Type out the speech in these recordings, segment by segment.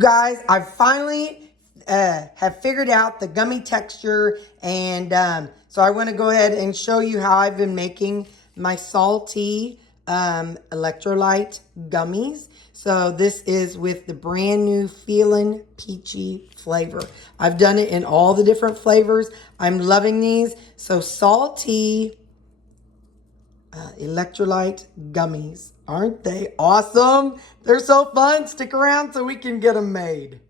Guys, I finally have figured out the gummy texture, and so I want to go ahead and show you how I've been making my SALTT electrolyte gummies. So this is with the brand new Feelin' Peachy flavor. I've done it in all the different flavors. I'm loving these. So SALTT electrolyte gummies. Aren't they awesome? They're so fun. Stick around so we can get them made.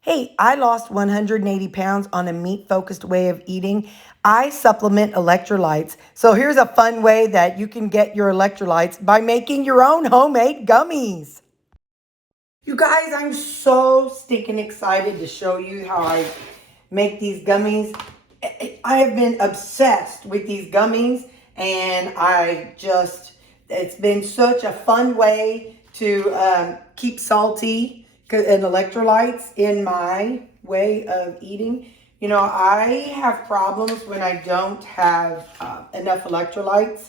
Hey, I lost 180 pounds on a meat-focused way of eating. I supplement electrolytes. So here's a fun way that you can get your electrolytes by making your own homemade gummies. You guys, I'm so stinking excited to show you how I make these gummies. I have been obsessed with these gummies, and it's been such a fun way to keep salty and electrolytes in my way of eating. You know, I have problems when I don't have enough electrolytes.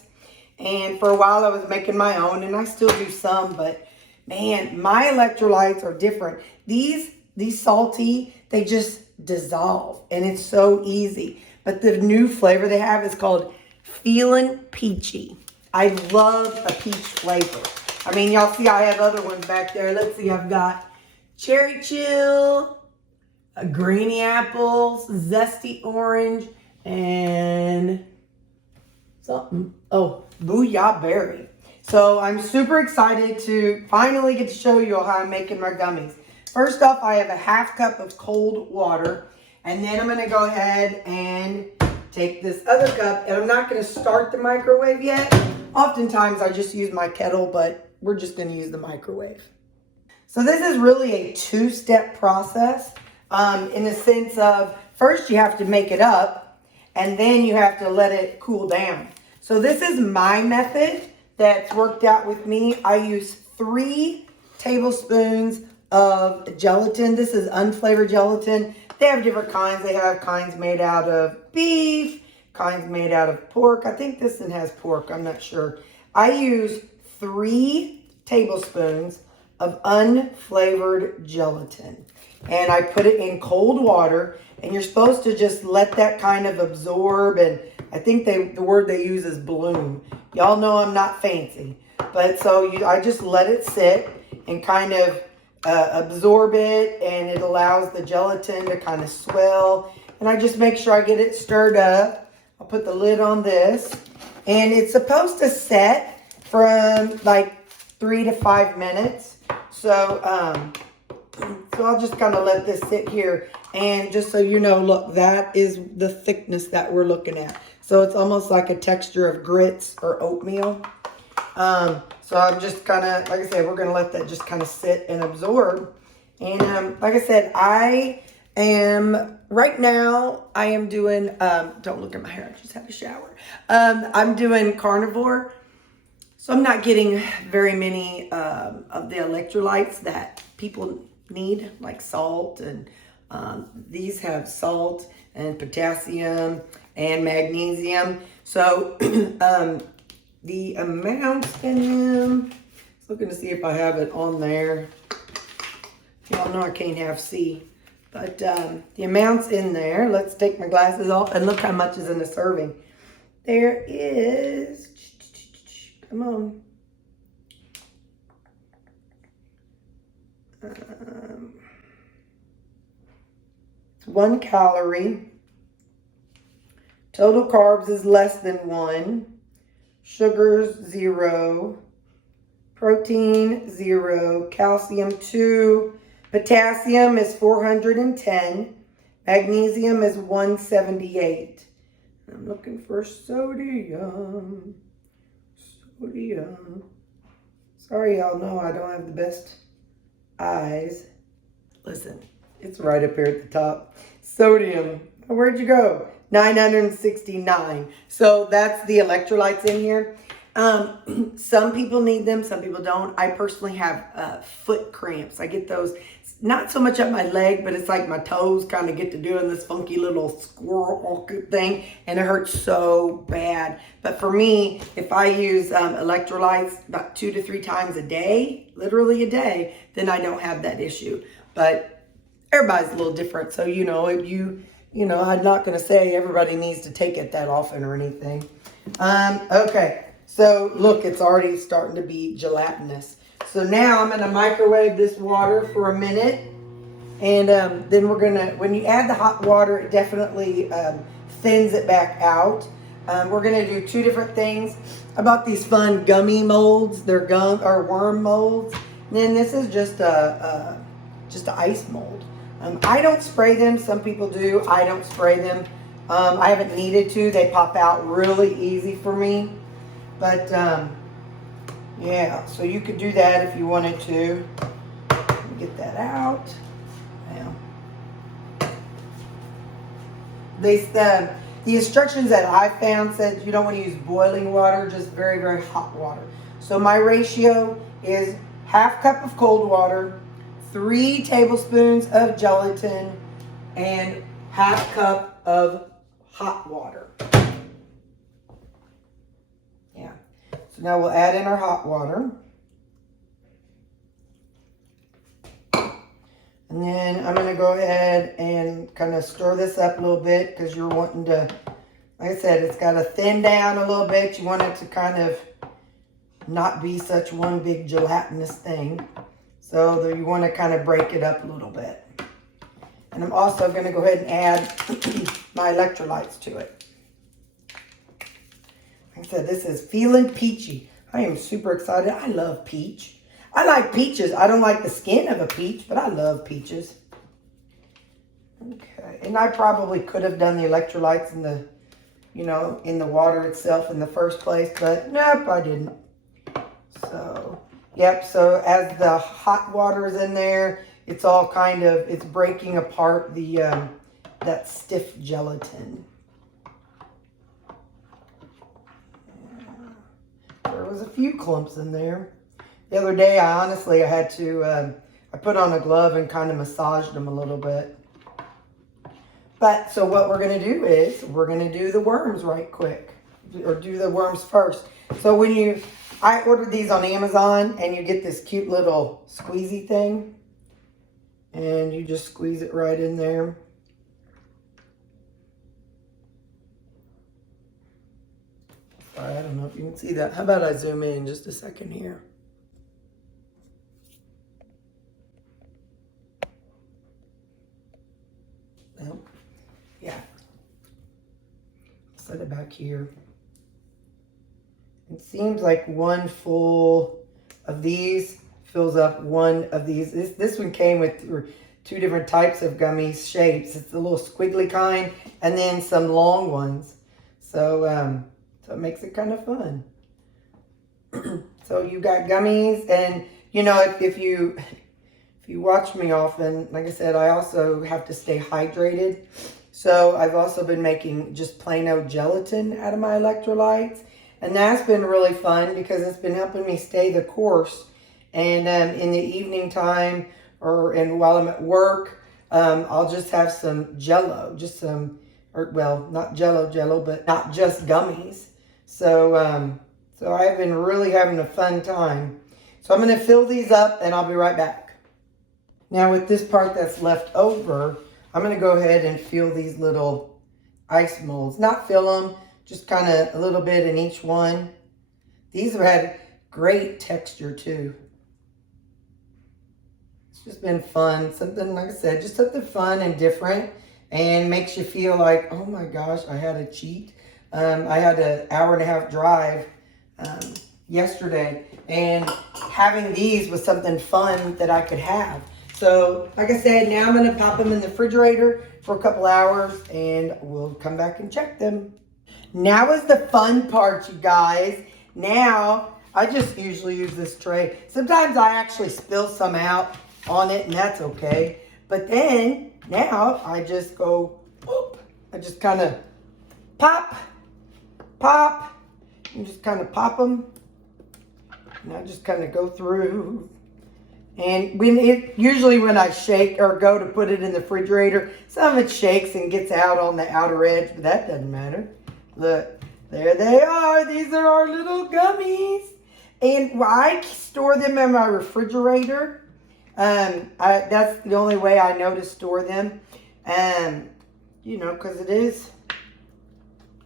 And for a while I was making my own, and I still do some, but man, my electrolytes are different. These salty, they just dissolve, and it's so easy. But the new flavor they have is called Feelin' Peachy. I love a peach flavor. I mean, y'all see I have other ones back there. Let's see, I've got cherry chill, greeny apples, zesty orange, and something. Oh, booyah berry. So I'm super excited to finally get to show you all how I'm making my gummies. First off, I have a half cup of cold water, and then I'm going to go ahead and take this other cup, and I'm not going to start the microwave yet. Oftentimes I just use my kettle, but we're just going to use the microwave. So this is really a two-step process in the sense of first you have to make it up, and then you have to let it cool down. So this is my method that's worked out with me. I use 3 tablespoons of gelatin. This is unflavored gelatin. They have different kinds. They have kinds made out of beef, kinds made out of pork. I think this one has pork. I'm not sure. I use 3 tablespoons of unflavored gelatin. And I put it in cold water, and you're supposed to just let that kind of absorb, and I think the word they use is bloom. Y'all know I'm not fancy, but I just let it sit and kind of absorb it, and it allows the gelatin to kind of swell. And I just make sure I get it stirred up. I'll put the lid on this, and it's supposed to set from like 3 to 5 minutes. So I'll just kind of let this sit here. And just so you know, look, that is the thickness that we're looking at. So it's almost like a texture of grits or oatmeal. So I'm just kind of, like I said, we're going to let that just kind of sit and absorb. And like I said, right now, I am doing, don't look at my hair, I just had a shower. I'm doing carnivore. So I'm not getting very many of the electrolytes that people need, like salt, and these have salt and potassium and magnesium. So the amounts in them, looking to see if I have it on there. Y'all know I can't have C, but the amounts in there, let's take my glasses off and look how much is in a serving. There is, come on. It's 1 calorie. Total carbs is less than 1. Sugars 0. Protein 0. Calcium 2. Potassium is 410. Magnesium is 178. I'm looking for sodium. Sorry, y'all know I don't have the best eyes. Listen, it's right up here at the top. Sodium, where'd you go? 969. So that's the electrolytes in here. Some people need them, some people don't. I personally have foot cramps. I get those, not so much up my leg, but it's like my toes kind of get to doing this funky little squirrel thing, and it hurts so bad. But for me, if I use electrolytes about 2 to 3 times a day, literally a day, then I don't have that issue. but everybody's a little different. So, you know, if I'm not going to say everybody needs to take it that often or anything. Okay, so look, it's already starting to be gelatinous. So now I'm going to microwave this water for a minute. And then we're going to, when you add the hot water, it definitely thins it back out. We're going to do two different things. I bought these fun gummy molds. They're worm molds. And then this is just an ice mold. I don't spray them. Some people do. I don't spray them. I haven't needed to. They pop out really easy for me. But yeah, so you could do that if you wanted to. Let me get that out. Yeah. The instructions that I found said you don't want to use boiling water, just very, very hot water. So my ratio is half cup of cold water, 3 tablespoons of gelatin, and half cup of hot water. Yeah. So now we'll add in our hot water. And then I'm going to go ahead and kind of stir this up a little bit because you're wanting to, like I said, it's got to thin down a little bit. You want it to kind of not be such one big gelatinous thing. So you want to kind of break it up a little bit. And I'm also going to go ahead and add my electrolytes to it. Like I said, this is feeling peachy. I am super excited. I love peach. I like peaches. I don't like the skin of a peach, but I love peaches. Okay, and I probably could have done the electrolytes in the, in the water itself in the first place, but nope, I didn't. So, yep, so as the hot water is in there, it's all kind of, it's breaking apart the, that stiff gelatin. There was a few clumps in there. The other day, I had to, I put on a glove and kind of massaged them a little bit. But, so what we're going to do is, we're going to do the worms right quick. Or do the worms first. So I ordered these on Amazon, and you get this cute little squeezy thing. And you just squeeze it right in there. Sorry, I don't know if you can see that. How about I zoom in just a second here. Yeah, set it back here. It seems like one full of these fills up one of these. This one came with 2 different types of gummies shapes. It's the little squiggly kind and then some long ones. So, so it makes it kind of fun. So you got gummies, and if you watch me often, like I said, I also have to stay hydrated. So I've also been making just plain old gelatin out of my electrolytes. And that's been really fun because it's been helping me stay the course. And in the evening time and while I'm at work, I'll just have some Jello, not Jello, but not just gummies. So, so I've been really having a fun time. So I'm going to fill these up and I'll be right back. Now with this part that's left over, I'm going to go ahead and fill these little ice molds. Not fill them, just kind of a little bit in each one. These have had great texture too. It's just been fun. Something, like I said, just something fun and different, and makes you feel like, oh my gosh, I had a cheat. I had an hour-and-a-half drive yesterday, and having these was something fun that I could have. So, like I said, now I'm going to pop them in the refrigerator for a couple hours, and we'll come back and check them. Now is the fun part, you guys. Now, I just usually use this tray. Sometimes I actually spill some out on it, and that's okay. But then, now, I just go, whoop. I just kind of pop, and just kind of pop them. And I just kind of go through. And usually when I shake or go to put it in the refrigerator, some of it shakes and gets out on the outer edge, but that doesn't matter. Look, there they are. These are our little gummies. And I store them in my refrigerator That's the only way I know to store them. You know, because it is, I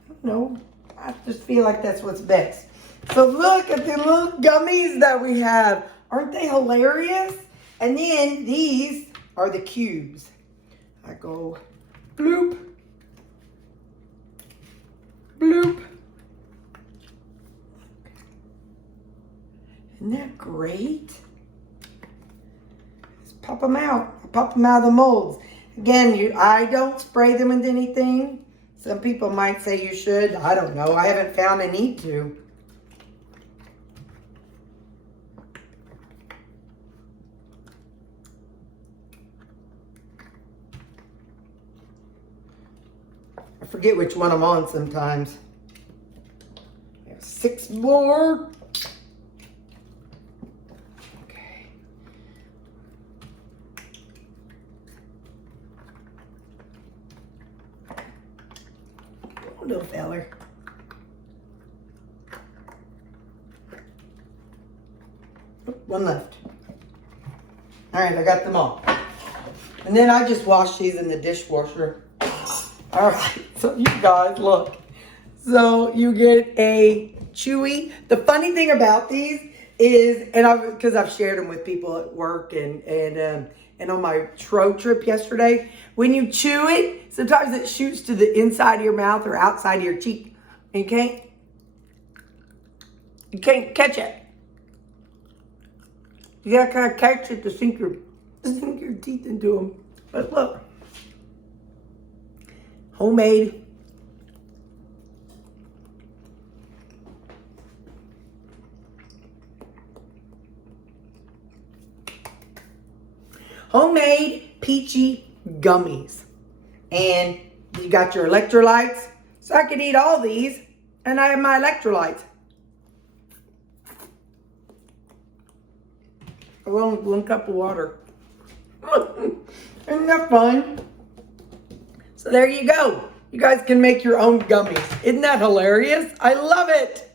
don't know, I just feel like that's what's best. So look at the little gummies that we have. Aren't they hilarious? And then these are the cubes. I go bloop, bloop. Isn't that great? Just pop them out. I pop them out of the molds. Again, I don't spray them with anything. Some people might say you should. I don't know. I haven't found a need to. I forget which one I'm on sometimes. I have 6 more. Okay. Oh, little feller. Oh, one left. All right, I got them all. And then I just wash these in the dishwasher. All right, so you guys, look. So you get a chewy. The funny thing about these is, and because I've shared them with people at work and on my road trip yesterday, when you chew it, sometimes it shoots to the inside of your mouth or outside of your cheek, and you can't catch it. You gotta kind of catch it to sink your teeth into them. But look. Homemade. Homemade peachy gummies. And you got your electrolytes. So I could eat all these and I have my electrolytes. I want 1 cup of water. Isn't that fun? So there you go. You guys can make your own gummies. Isn't that hilarious? I love it.